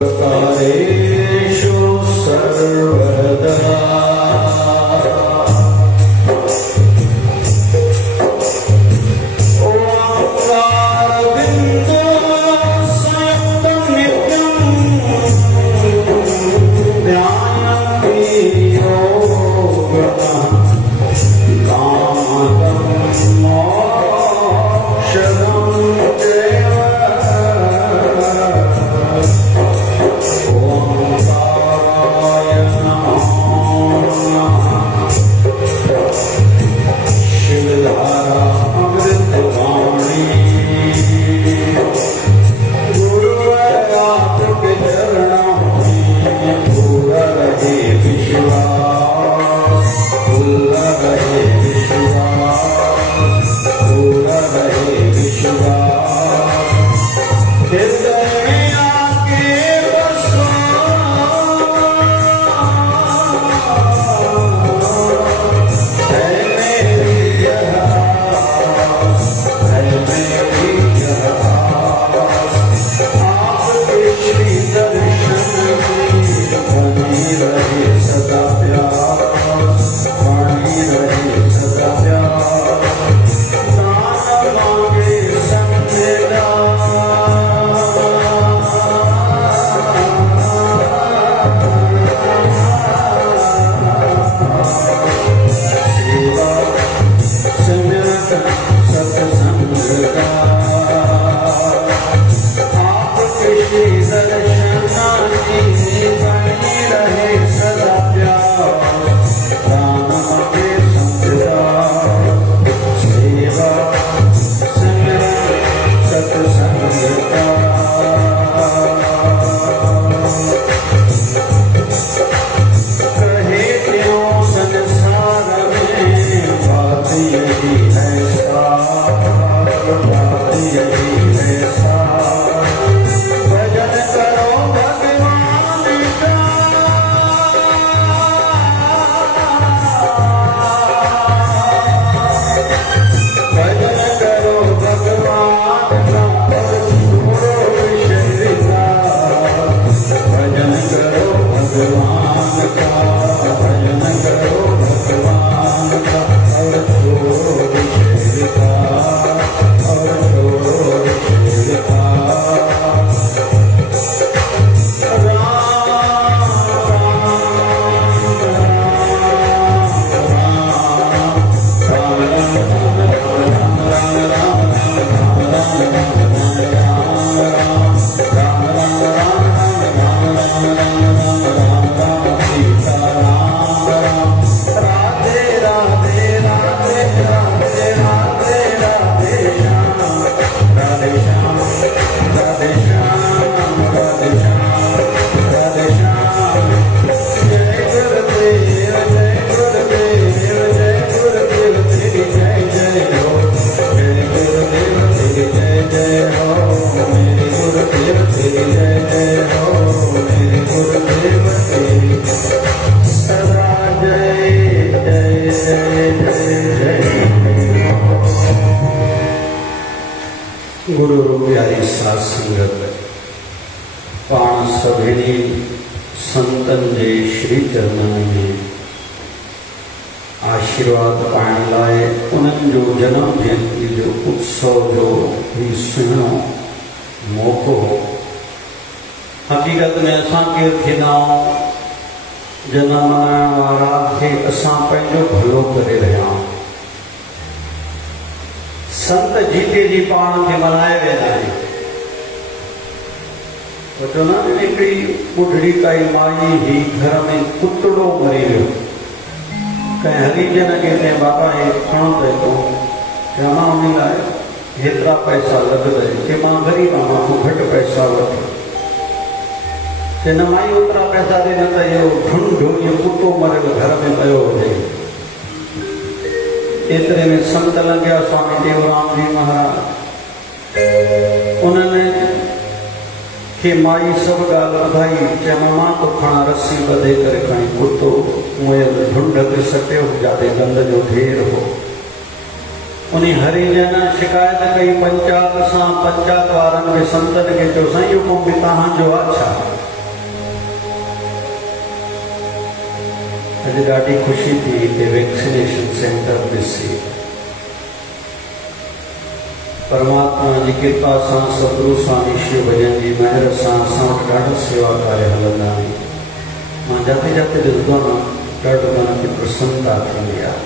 कारेषु सर्वदा ओंकारबिन्दुसंयुक्तं नित्यं ध्यायन्ति योगिनः कामदं मोक्षदं चैव गुरु प्यारी साथ संगत पाण सभी संतन जे श्री चरणन में आशीर्वाद पाइण लाए उन्हनि जो जन्म जयंती जो उत्सव जो भी सुहिणो मौक़ो हकीकत में असां केरु थींदा आहियूं जन्म मल्हाइण वारा खे असां पंहिंजो भलो करे रहिया आहियूं। संत जीते जी पाण खे मल्हाए वेंदा आहिनि। चवंदा आहिनि हिकिड़ी ॿुढड़ी काई माई ही घर में कुतड़ो मरी वियो। कंहिं हरीजन खे चई बाबा हे खणो त हितो चवंदा उन लाइ हेतिरा पैसा लॻंदई कि मां ग़रीब आहियां मां तूं घटि पैसा वठ चवंदा माई ओतिरा पैसा ॾे न त इहो ढूंढो इहो कुतो मरियल घर में पियो हुजे। एतरे में संत लॻिया स्वामी टेऊराम जी महाराज उन्होंने खे माई सब ॻाल्हि ॿुधाई चयो मां तो खणा रस्सी ॿधे करे खणी कुतो मुंहिंजे ढुंढ ते सटियो जाते गंद जो ढेर हो। उन हरिजन शिकायत कई पंचायत सां पंचायत वारनि खे संतनि खे चयो साईं इहो कमु बि तव्हांजो आहे छा? अॼु ॾाढी ख़ुशी थी कि वैक्सीनेशन सेंटर ॾिसी परमात्मा जी कृपा सां सतगुरु स्वामी शिव भजन जी महर सां असां वटि ॾाढा सेवा कार्य हलंदा आहिनि। मां जाते जाते ॾिसंदो आहियां ॾाढो मन खे प्रसन्नता थींदी आहे।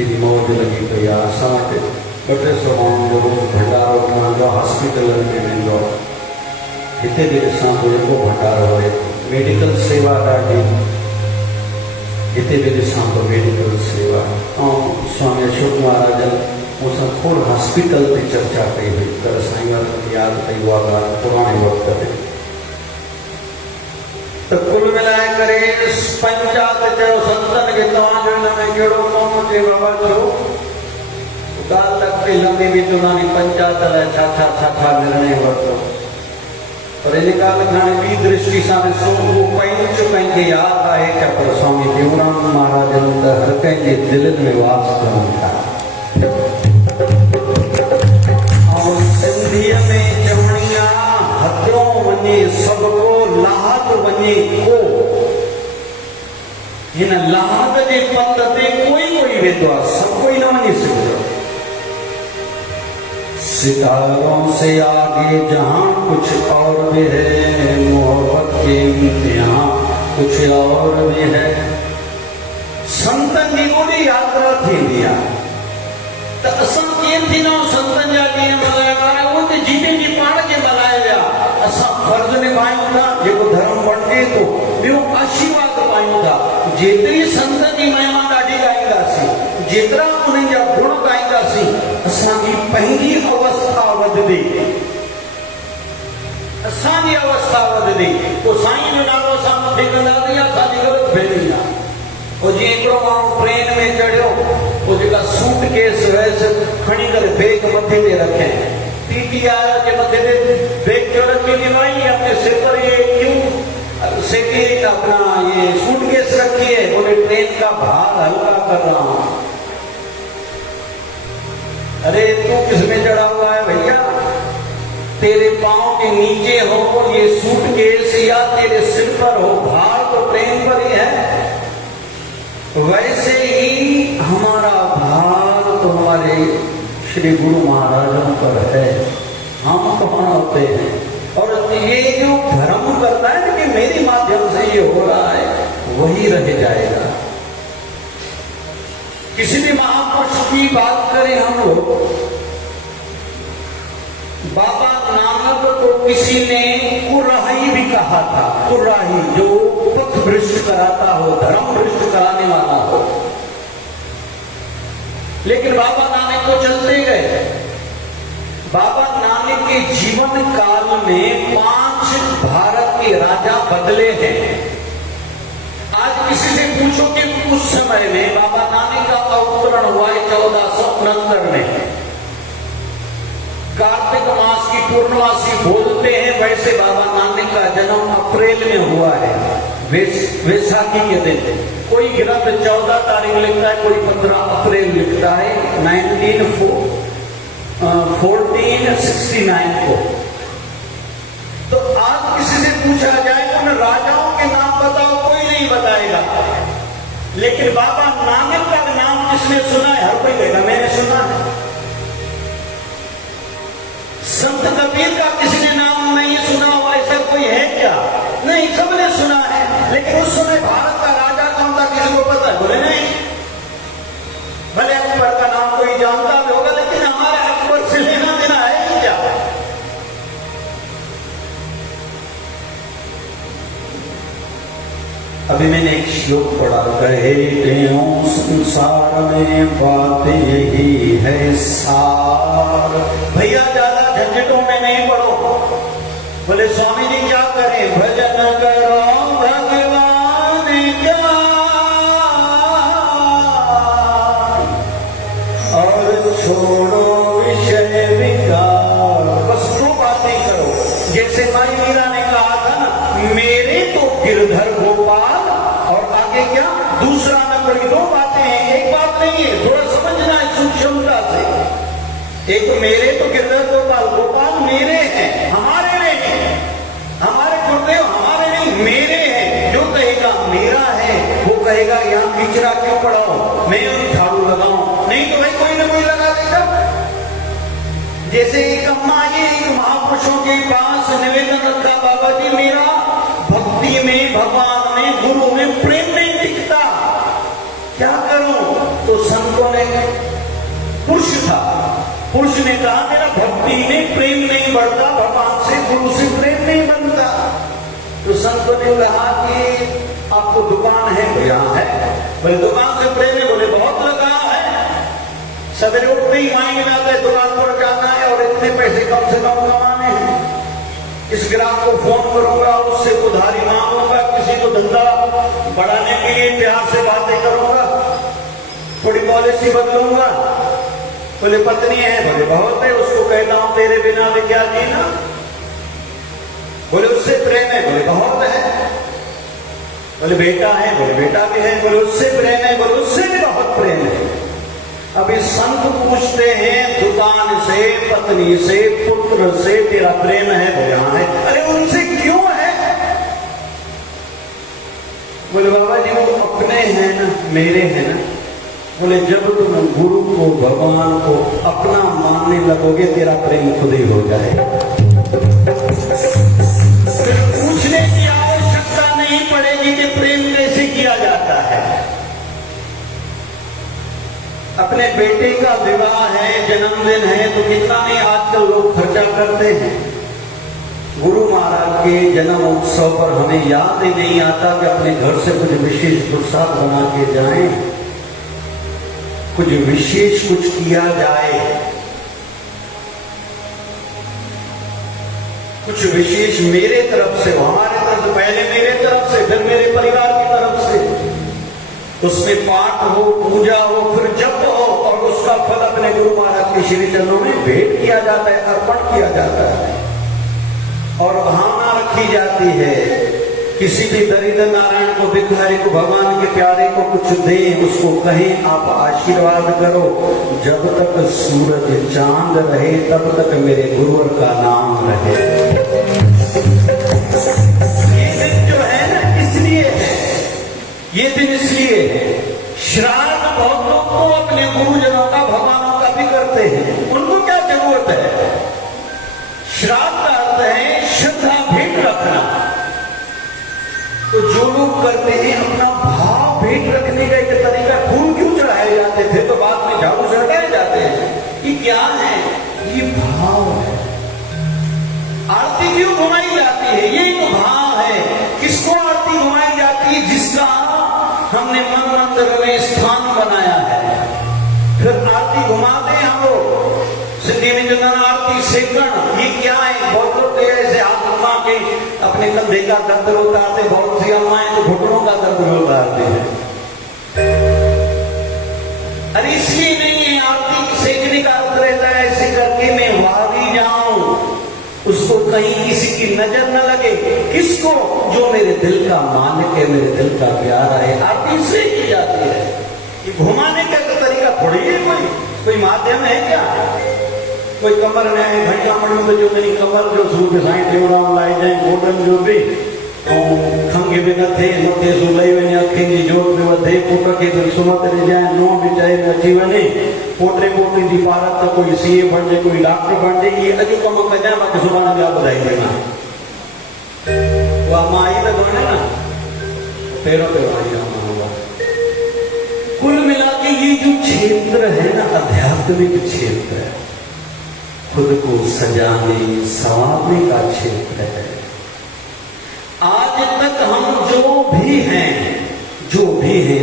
एॾी मौज लॻी पई आहे। असां वटि 200 माण्हुनि जो रोज़ भंडारो ठहंदो आहे। हॉस्पिटलनि में वेंदो आहे, हिते बि ॾिसां थो जेको भंडारो आहे। मेडिकल सेवा ॾाढी, हिते बि ॾिसां थो मेडिकल सेवा। ऐं स्वामी अशोक महाराजन मूंसां खोड़ हॉस्पिटल ते चर्चा कई हुई, पर साईं वारनि यादि कई उहा ॻाल्हि पुराणे वक़्त ते। त कुल मिलाए करे पंचायत चयो संतनि खे तव्हांजो हिन में कहिड़ो कमु हुजे बाबा छो ॻाल्हि लॻी लंबी बि चवंदा पंचायत लाइ छा निर्णय वरितो। पर इन ॻाल्हि खे हाणे ॿी दृष्टि सां ॾिसो, उहो पंहिंजो कंहिंखे यादि आहे छा? पर स्वामी टेऊंराम महाराजन त हर कंहिंजे दिलनि में वास कनि था। ऐं सिंधीअ में चवणी आहे हथियो वञे सभु को लाहत वञे को। हिन लाहत जे पत ते कोई वेंदो आहे, सभु कोई न वञी सघंदो। सितारों से आगे जहां कुछ और भी है, मोहब्बत के यहाँ कुछ और भी है। संतन जी ओड़ी यात्रा थींदी आहे त असां कीअं थींदा आहियूं? संतनि जा ॾींहं मल्हाइबा उहे त जीवन जी पाण खे मल्हाए विया। असां फर्ज़ निभायूं था, जेको धर्म बणिजे थो, ॿियो आशीर्वाद पायूं था। जेतिरी संतनि जी महिमा ॾाढी ॻाईंदासीं, जेतिरा उन्हनि जा गुण ॻाईंदासीं, असांजी पंहिंजी अवस्था वधंदी, असांजी अवस्था वधंदी। पोइ साईं जो नालो असां मथे कंदासीं, असांजी ग़लति फहमी आहे। पोइ जीअं हिकिड़ो माण्हू ट्रेन में चढ़ियो, पोइ जेका सूट केस वैस खणी करे बैग मथे ते रखे, टीटी आया के मथे पे बैग क्यों रखी थी भाई? अपने सिर पर ये क्यों सेके अपना ये सूटकेस रखी है? बोले ट्रेन का भार हल्का कर रहा हूं। अरे तू किसमें चढ़ा हुआ है भैया? तेरे पांव के नीचे हो ये सूटकेस या तेरे सिर पर हो, भार तो ट्रेन पर ही है। वैसे ही हमारा भार तो हमारे श्री गुरु महाराजों पर है। हम कौन होते हैं? और ये जो धर्म करता है कि मेरे माध्यम से ये हो रहा है, वही रह जाएगा। किसी भी महापुरुष की बात करें हम लोग, बाबा नानक को किसी ने कुराही भी कहा था। कुराही जो पथ भ्रष्ट कराता हो, धर्म भ्रष्ट कराने वाला हो। लेकिन बाबा नानक को चलते गए। बाबा नानक के जीवन काल में 5 भारत के राजा बदले हैं। आज किसी से पूछो कि उस समय में बाबा नानक का अवतरण हुआ है 1469 में। कार्तिक मास की पूर्णमासी बोलते हैं, वैसे बाबा नानक का जन्म अप्रैल में हुआ है, वैसाखी के दिन। कोई ग्रंथ 14 तारीख लिखता है, कोई 15 अप्रैल लिखता है 1469 को। तो आज किसी से पूछा जाए उन राजाओं के नाम बताओ, कोई नहीं बताएगा। लेकिन बाबा नानक का नाम किसने सुना है? हर कोई कहेगा मैंने सुना है। संत कबीर का किसी ने नाम नहीं सुना हुआ, ऐसा कोई है क्या? नहीं, सबने सुना है। लेकिन उस समय भारत का राजा कौन था किसी को पता है? बोले नहीं। भले अकबर का नाम कोई जानता भी होगा, लेकिन हमारे अकबर से लेना देना है ही क्या? अभी मैंने एक श्लोक पढ़ा, कहे त्यों संसार में बात यही है सार। भैया ज्यादा झंझटों में नहीं पढ़ो। बोले स्वामी जी क्या करें? भजन करो भगवान का और छोड़ो विषय विकार। बस 2 बातें करो। जैसे माई मीरा ने कहा था ना, मेरे तो गिरधर गोपाल, और आगे क्या? दूसरा नंबर की 2 बातें हैं, एक बात नहीं है। थोड़ा समझना है सूक्ष्मता से। एक तो मेरे तो गिरधर गोपाल, गोपाल मेरे हैं, हमारे नहीं। हमारे गुरुदेव हमारे नहीं, मेरे हैं। जो कहेगा यहाँ खींचना क्यों पड़ाओ, मैं झाड़ू लगाऊं, नहीं तो भाई कोई ना कोई लगा देगा। जैसे एक अम्मा ये एक महापुरुषों के पास निवेदन रखा, बाबा जी मेरा भक्ति में, भगवान में, गुरु में प्रेम नहीं दिखता, क्या करूं? तो संतों ने, पुरुष था, पुरुष ने कहा मेरा भक्ति में प्रेम नहीं बढ़ता, भगवान से, गुरु से प्रेम नहीं बनता। तो संतों ने कहा कि आपको दुकान है? बोले हाँ है। बोले दुकान से प्रेम है? बोले बहुत लगा है, सवेरे उठते ही माइंड में आता है दुकान पर जाना है और इतने पैसे कम से कम कमाने हैं, इस ग्राहक को फोन करूंगा, उससे उधारी मांगूंगा, किसी को धंधा बढ़ाने के लिए प्यार से बातें करूंगा, थोड़ी पॉलिसी बदलूंगा। बोले पत्नी है? बोले बहुत है, उसको कहता हूं तेरे बिना भी क्या जीना। बोले उससे प्रेम है? बोले बहुत है। बोले बेटा है? बोले बेटा भी है। बोले उससे प्रेम है? बोले उससे भी बहुत प्रेम है। अभी संत पूछते हैं दुकान से, पत्नी से, पुत्र से तेरा प्रेम है? बोले हाँ है। अरे उनसे क्यों है? बोले बाबा जी वो अपने हैं ना, मेरे हैं ना। बोले जब तुम गुरु को, भगवान को अपना मानने लगोगे तेरा प्रेम खुद ही हो जाएगा, फिर पूछने की आवश्यकता नहीं पड़ेगी कि प्रेम कैसे किया जाता है। अपने बेटे का विवाह है, जन्मदिन है, तो कितना नहीं आजकल लोग खर्चा करते हैं। गुरु महाराज के जन्म उत्सव पर हमें याद ही नहीं आता कि अपने घर से कुछ विशेष प्रसाद बना के जाएं, कुछ विशेष कुछ किया जाए, कुछ विशेष मेरे तरफ से, हमारे तरफ से, पहले मेरे तरफ से, फिर मेरे परिवार की तरफ से, उसमें पाठ हो, पूजा हो, फिर जप हो और उसका फल अपने गुरु महाराज के श्री चरणों में भेंट किया जाता है, अर्पण किया जाता है। और भावना रखी जाती है किसी भी दरिद्र नारायण को, भिखारी को, भगवान के प्यारे को कुछ दें, उसको कहें आप आशीर्वाद करो, जब तक सूरज चांद रहे तब तक मेरे गुरुवर का नाम रहे। ये दिन जो है ना इसलिए है, ये दिन इसलिए है। श्राद्ध बहुत लोग को अपने गुरुजनों का, भगवानों का भी करते हैं, उनको क्या जरूरत है? श्राद्ध का अर्थ है श्रद्धा भेंट रखना। तो जो लोग करते हैं अपना भाव भेंट रखने का एक तरीका, फूल क्यों चढ़ाए जाते थे तो बाद में झाड़ू से हटाए जाते हैं, ये क्या है? ये भाव है। आरती क्यों घुमाई जाती है? ये एक भाव है। किसको आरती घुमाई जाती है? जिसका हमने मन मंदिर में स्थान बनाया है। फिर आरती घुमाते हैं हम लोग, सिद्धि निजन आरती सेकंड। ये क्या है? बहुत लोग ऐसे हाथ घुमा के अपने कंधे का दर्द उतारते, बहुत सी अम्माएं तो घुटनों का दर्द उतारते हैं। अरे इसलिए नहीं है, आरती सेकने का अर्थ रहता है ऐसे करके मैं वारी जाऊं, उसको कहीं किसी की नजर न लगे। किसको? जो मेरे दिल का मालिक है, मेरे दिल का प्यारा है। आरती से की जाती है। ये घुमाने का तरीका थोड़ी है, कोई माध्यम है क्या? कोई कमर में घंटा मणि में जो मेरी कमर जो सूर्य साईं टेवराम लाई जाए गोडन जो भी खंगे में नथे नथे सुलाई वने अखिन जी जोत में वधे पुट के दिल सुमत रे जाए नो बिचाए अची वने पोटरे पोटरी जी पारत तो कोई सीए बन जाए, कोई डॉक्टर बन जाए। ये अजो कम कजा बाकी सुभाणे ॿिया ॿुधाई देना। वाह मां आई तो बने ना पैरों पे आई होगा। कुल मिला के ये जो क्षेत्र है ना, आध्यात्मिक क्षेत्र है, खुद को सजाने संवारने का क्षेत्र है। आज तक हम जो भी हैं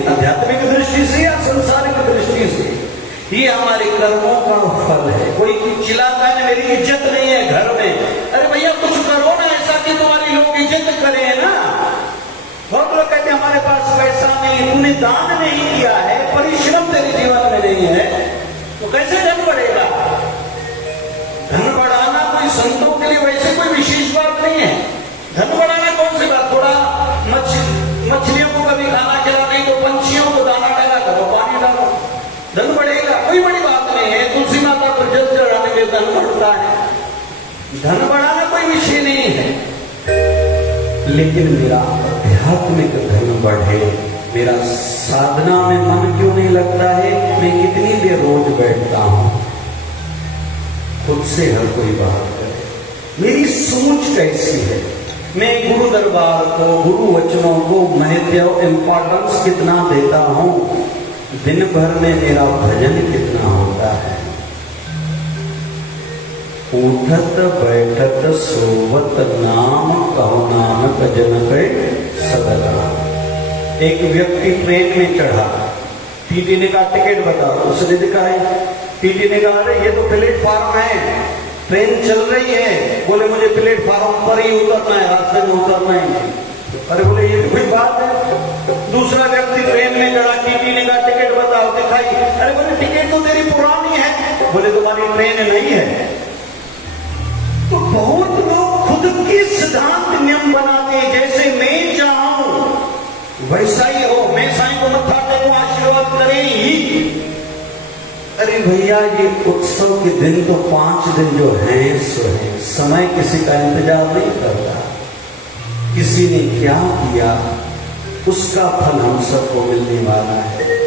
आध्यात्मिक दृष्टि से या सांसारिक दृष्टि से, ये हमारे कर्मों का फल है। कोई चिल्लाता है मेरी इज्जत नहीं है घर में, अरे भैया कुछ करो ना ऐसा कि तुम्हारी लोग इज्जत करें ना। बहुत लोग कहते हैं हमारे पास पैसा नहीं, तूने दान नहीं किया है, परिश्रम तेरे जीवन में नहीं है, तो कैसे धन बढ़ेगा? धन बढ़ाना कोई संतों के लिए वैसे कोई विशेष बात नहीं है। धन बढ़ाना कौन सी बात? थोड़ा मछलियों को कभी खाना खिला, नहीं तो पंछियों को दाना डाला करो, पानी डालो, धन बढ़ेगा, कोई बड़ी बात नहीं है। तुलसी माता पर जल चढ़ाने में धन बढ़ता है, धन बढ़ाना कोई विषय नहीं है। लेकिन मेरा आध्यात्मिक धन बढ़े, मेरा साधना में मन क्यों नहीं लगता है, मैं कितनी देर रोज बैठता हूं। खुद से हर कोई बात करे, मेरी सोच कैसी है, मैं गुरु दरबार को, गुरु वचनों को महत्व इंपॉर्टेंस कितना देता हूं, दिन भर में मेरा भजन कितना होता है। उठत बैठत सोवत नाम कहो नानक जनक सदा। एक व्यक्ति ट्रेन में चढ़ा, टीटी ने कहा टिकट बताओ, उसने दिखाई, टीटी ने कहा अरे ये तो प्लेटफार्म है, ट्रेन चल रही है, बोले मुझे प्लेटफार्म पर ही उतरना है, रास्ते में उतरना है। अरे बोले ये कोई बात है। दूसरा व्यक्ति ट्रेन में चढ़ा, टीटी ने कहा टिकट बताओ, दिखाई, अरे बोले टिकट तो तेरी पुरानी है, बोले तुम्हारी ट्रेन नहीं है। तो बहुत लोग खुद के सिद्धांत नियम बनाते हैं, जैसे मैं चाहूं वैसा ही हो, मैं साईं को मत्था टेकूं आशीर्वाद करें ही। अरे भैया ये उत्सव के दिन तो 5 दिन जो हैं सो है, समय किसी का इंतजार नहीं करता। किसी ने क्या किया उसका फल हम सबको मिलने वाला है।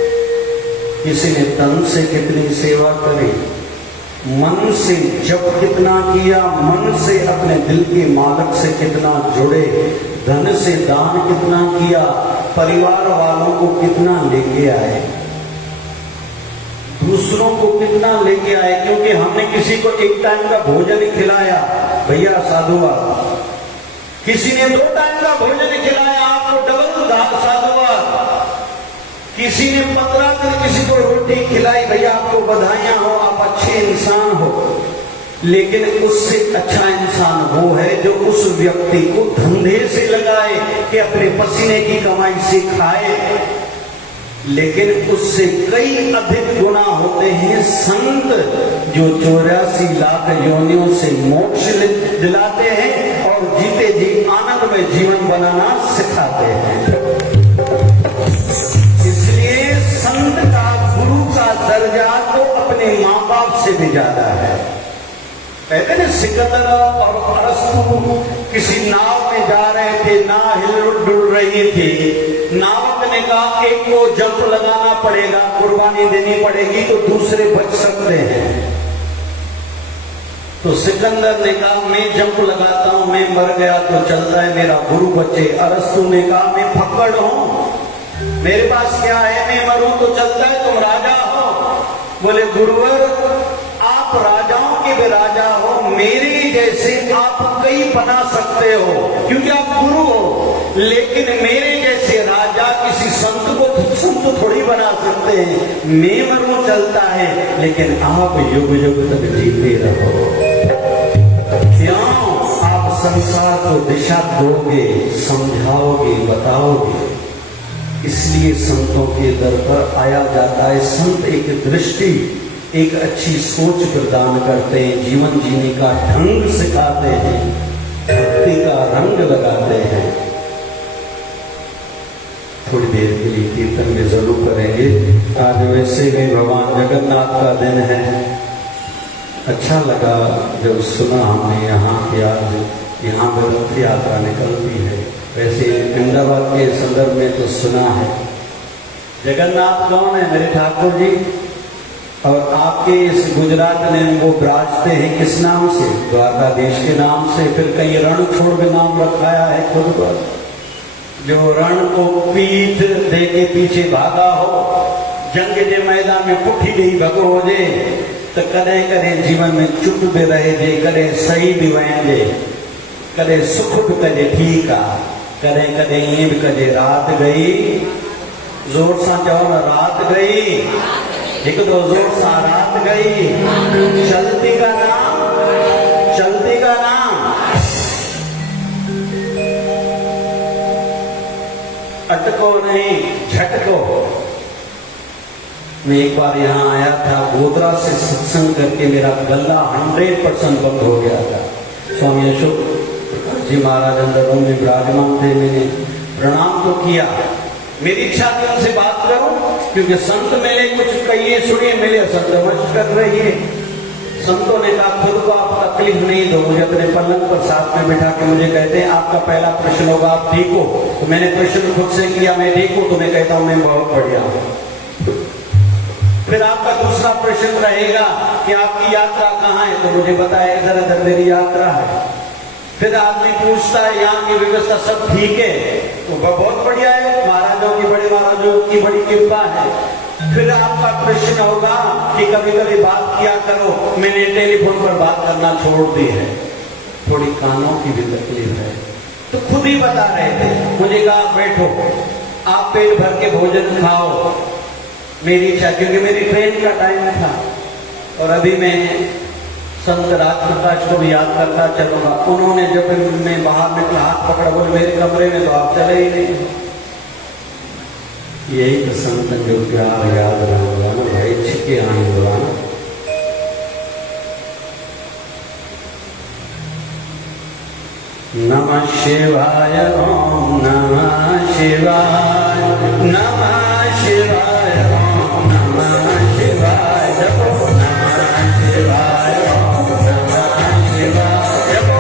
किसी ने तन से कितनी सेवा करी, मन से जप कितना किया, मन से अपने दिल के मालिक से कितना जुड़े, धन से दान कितना किया, परिवार वालों को कितना लेके आए, दूसरों को कितना लेके आए। क्योंकि हमने किसी को एक टाइम का भोजन खिलाया, भैया साधुवाद। किसी ने 2 टाइम का भोजन खिलाया, आपको डबल साधुवाद। किसी ने 15 दिन किसी को रोटी खिलाई, भैया आपको बधाइयां हो, आप अच्छे इंसान हो। लेकिन उससे अच्छा इंसान वो है जो उस व्यक्ति को धंधे से लगाए कि अपने पसीने की कमाई से खाए, लेकिन उससे कई अधिक गुना होते हैं संत जो 84 लाख योनियों से मोक्ष दिलाते हैं और जीते जी आनंद में जीवन बनाना सिखाते हैं। इसलिए संत का, गुरु का दर्जा तो अपने माँ बाप से भी ज्यादा है। कहते हैं सिकंदर और अरस्तु किसी नाव में जा रहे थे, नाव हिल डुल रही थी। नावक ने कहा एक को जंप लगाना पड़ेगा, कुर्बानी देनी पड़ेगी तो दूसरे बच सकते हैं। तो सिकंदर ने कहा मैं जंप लगाता हूं, मैं मर गया तो चलता है, मेरा गुरु बचे। अरस्तु ने कहा मैं फक्कड़ हूं, मेरे पास क्या है, मैं मरूं तो चलता है, तुम राजा हो। बोले गुरुवर आप राजाओं के भी राजा हो, मेरे जैसे आप कई बना सकते हो क्योंकि आप गुरु हो, लेकिन मेरे जैसे राजा किसी संत को संत थोड़ी बना सकते हैं। मैं मरूं चलता है, लेकिन आप युग युग तक जीते रहो। क्यों? आप संसार को दिशा दोगे, समझाओगे, बताओगे। इसलिए संतों के दर पर आया जाता है। संत एक दृष्टि, एक अच्छी सोच प्रदान करते हैं, जीवन जीने का ढंग सिखाते हैं, भक्ति का रंग लगाते हैं। थोड़ी देर के लिए कीर्तन में जरूर करेंगे। आज वैसे भी भगवान जगन्नाथ का दिन है। अच्छा लगा जब सुना हमने यहाँ की आज यहाँ पर रथ यात्रा निकलती है। वैसे अहमदाबाद के संदर्भ में तो सुना है। जगन्नाथ कौन है? मेरे ठाकुर जी। और आपके इस गुजरात में वो विराजते हैं किस नाम से? द्वारकाधीश के नाम से। फिर कहीं रण छोड़ के नाम रखाया है खुद पर। जो रण को पीठ दे के पीछे भागा हो, जंग के मैदान में पुठी गई भगो हो जे, तो कदे कदे जीवन में चुप भी रहे जे, कदे सही भी वहेंगे, कदे सुख भी कदे ठीक आ, कदे कदे ये भी कदे रात गई। जोर सा चलो ना, रात गई। एक तो जोर सा रात गई। चलती का नाम, चलती का नाम। अटको नहीं, झटको। मैं एक बार यहाँ आया था, गोदरा से सत्संग करके मेरा गला 100% बंद हो गया था। स्वामी अशोक प्रकाश जी महाराज अंदर रूम में विराजमान थे। मैंने प्रणाम तो किया, मेरी इच्छा थी उनसे बात करूं, क्योंकि संत मिले, कुछ कहिए सुनिए, मिले संत मस्त कर रही है। संतों ने कहा खुद को आप तकलीफ नहीं दो, मुझे अपने पलंग पर साथ में बिठा के मुझे कहते हैं आपका पहला प्रश्न होगा आप ठीक हो, तो मैंने प्रश्न खुद से किया मैं ठीक हूं, तो मैं कहता हूं मैं बहुत बढ़िया हूं। फिर आपका दूसरा प्रश्न रहेगा कि आपकी यात्रा कहाँ है, तो मुझे बताया इधर इधर मेरी यात्रा है। फिर आदमी पूछता है यहाँ की व्यवस्था सब ठीक है, तो बहुत बढ़िया है, महाराजों की बड़ी कृपा है। फिर आपका प्रश्न होगा कि कभी कभी बात किया करो, मैंने टेलीफोन पर बात करना छोड़ दी है, थोड़ी कानों की भी तकलीफ है, तो खुद ही बता रहे थे। मुझे कहा बैठो आप पेट भर के भोजन खाओ, मेरी इच्छा, क्योंकि मेरी ट्रेन का टाइम था और अभी मैं संत राजप्रकाश को भी याद करता चलूंगा। उन्होंने जब मैं बाहर निकला हाथ पकड़ा, बोले मेरे कमरे में तो आप चले ही नहीं। यही तो संत जो प्यार याद रहा ना भाई, छिके आने बोला ना। नमः शिवाय ओम नमः शिवाय नमः शिवाय ओम नमः शिवाय जपो नमः शिवाय ओम नमः शिवाय जपो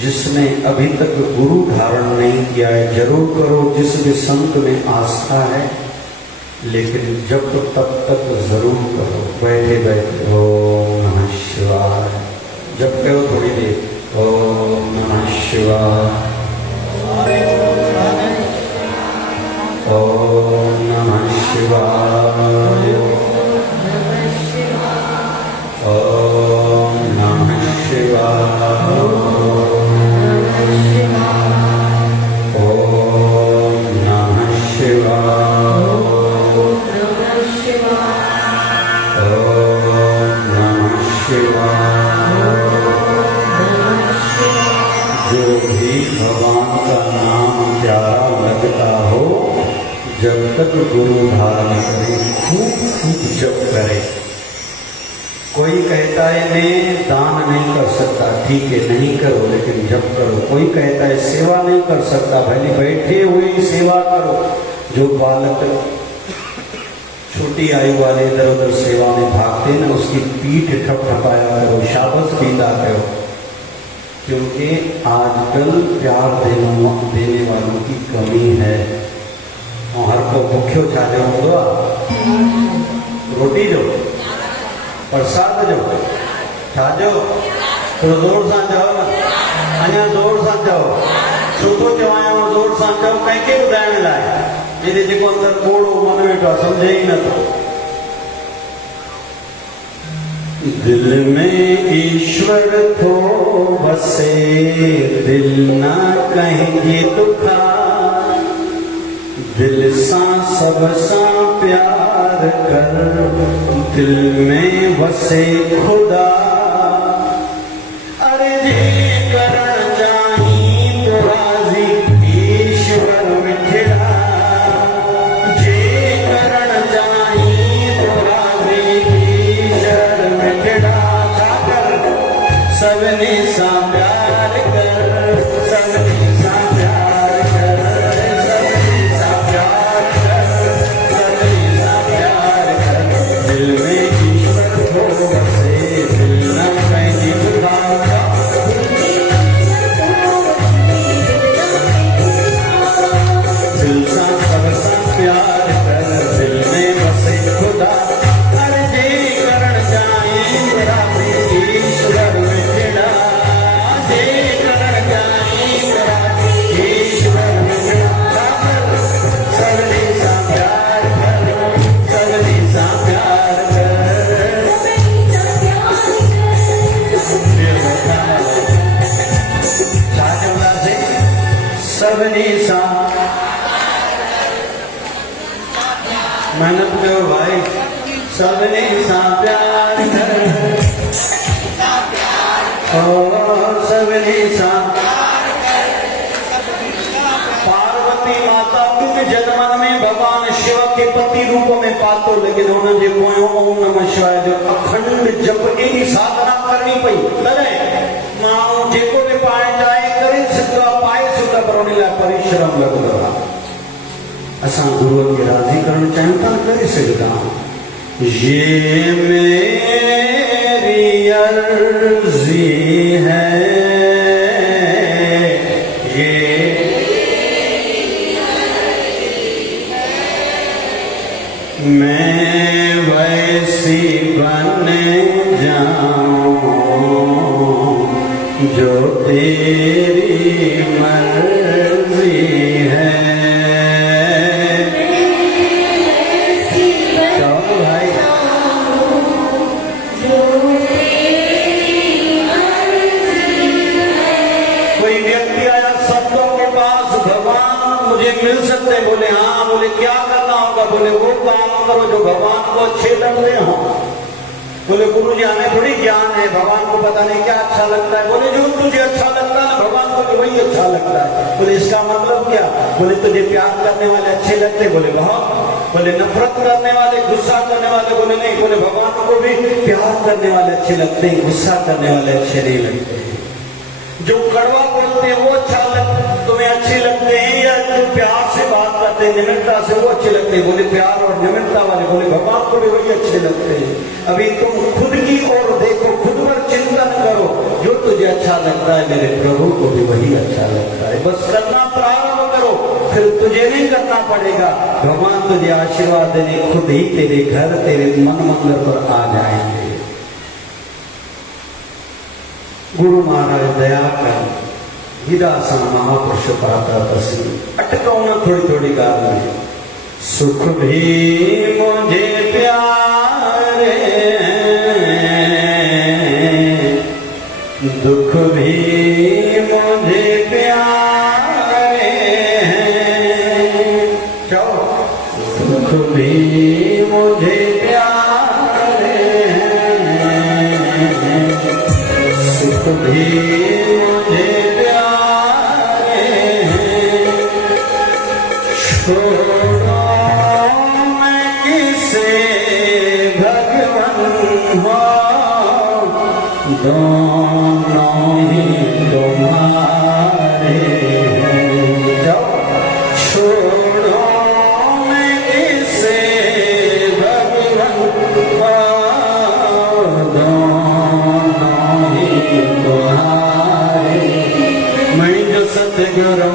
जिसने अभी तक गुरु धारण नहीं किया है जरूर करो, जिस भी संत में आस्था है, लेकिन जब तब तक जरूर करो बैठे बैठे। ओम नमः शिवाय जब करो थोड़ी देर ओम नमः शिवाय ओम नमः शिवाय ओम नमः शिवाय जब तक गुरु धारण करे खूब खूब जप करे। कोई कहता है मैं दान नहीं कर सकता, ठीक है नहीं करो लेकिन जप करो। कोई कहता है सेवा नहीं कर सकता, भले बैठे हुए ही सेवा करो। जो बालक छोटी आयु वाले इधर उधर सेवा में भागते ना, उसकी पीठ ठपठपाया करो, शाबाश पीता करो, क्योंकि आजकल प्यार देने वालों की कमी है। हर को भूख्यो छाले होगा रोटी जो प्रसाद जो छाजो तो जोर सां चओ न, अञा जोर सां चओ। छो थो चवां जोर सां चओ, कंहिंखे ॿुधाइण लाइ, जॾहिं जेको अंदरि कोड़ो मन वेठो आहे सम्झे ई नथो। दिल में ईश्वर थो बसे, दिल ना कंहिंजी दुखा, दिल सां सब सां प्यार कर, दिल में वसे खुदा। अरे जे करण चाही तो राज़ी ईश्वर मिठड़ा, जे करण चाही तो राज़ी ईश्वर मिठड़ा। छाकर सभिनी सां प्यार कर, सभिनी सां प्यार कर, सभिनी सां प्यार कर, सभिनी सां प्यार कर। दिल में ईश्वर हो बसे, दिल न कंहिंजी दुखा। दिल सां सब सां प्यार कर, दिल में वसे खुदा। अरे जे करण चाहे राज़ी ईश्वर मिठड़ा, जे करण चाहे राज़ी ईश्वर मिठड़ा। सभिनी सां प्यार कर, सभिनी सां प्यार कर। छा चवंदासीं? सभिनी सां मेहनत कयो भाई, सभिनी सां प्यार कर, सभिनी सां। पार्वती माता ॿिनि जन्मनि में भगवान शिव खे पति रूप में पातो, लेकिन हुननि जे पोयों ओम नमः शिवाय जो अखंड जप एॾी साधना करणी पई, तॾहिं माण्हू जेको बि पाइण चाहे करे सघंदो आहे, पाए सघंदो आहे, पर उन लाइ परिश्रम लॻंदो आहे। असां गुरूअ खे राज़ी करणु चाहियूं था, करे सघंदा। ये मेरी अर्ज़ी है, ये मैं वैसी बन जाऊं जो तेरी मर्जी है। मिल सकते हैं? बोले हाँ। बोले क्या करना होगा? बोले वो काम करो जो भगवान को अच्छे लगते हो। बोले गुरु जी हमें थोड़ी ज्ञान है, भगवान को पता नहीं क्या अच्छा लगता है। बोले जो तुझे अच्छा लगता है ना भगवान को भी वही अच्छा लगता है। बोले इसका मतलब क्या? बोले तुझे प्यार करने वाले अच्छे लगते? बोले बहुत। बोले नफरत करने वाले, गुस्सा करने वाले? बोले नहीं। बोले भगवान को भी प्यार करने वाले अच्छे लगते हैं, गुस्सा करने वाले अच्छे नहीं लगते। जो कड़वा बोलते हैं वो अच्छा तुम्हें अच्छे लगते हैं, या जो प्यार से बात करते हैं, निमित्ता से, वो अच्छे लगते हैं? बोले प्यार और निमित्ता वाले। बोले भगवान को भी वही अच्छे लगते हैं। अभी तुम खुद की ओर देखो, खुद पर चिंतन करो, जो तुझे अच्छा लगता है मेरे प्रभु को भी वही अच्छा लगता है। बस करना प्रारंभ करो, फिर तुझे नहीं करना पड़ेगा। भगवान तुझे आशीर्वाद देने खुद ही तेरे घर, तेरे मन मंदिर पर आ जाएंगे। गुरु महाराज दया कर, हीरा सा महापुरुष पाता पसी। अटको न थोड़ी थोड़ी गाल में। सुख भी मुझे प्यारे, दुख भी मुझे प्यारे हैं। चलो, सुख भी मुझे प्यारे हैं, सुख भी मुझे प्यारे हैं। छोड़ो मैं किसे भगवान हो, दोनों ही तुम्हारे हैं। छोड़ो मैं किसे भगवान हो, दोनों ही तुम्हारे। मैं जो सतगुरु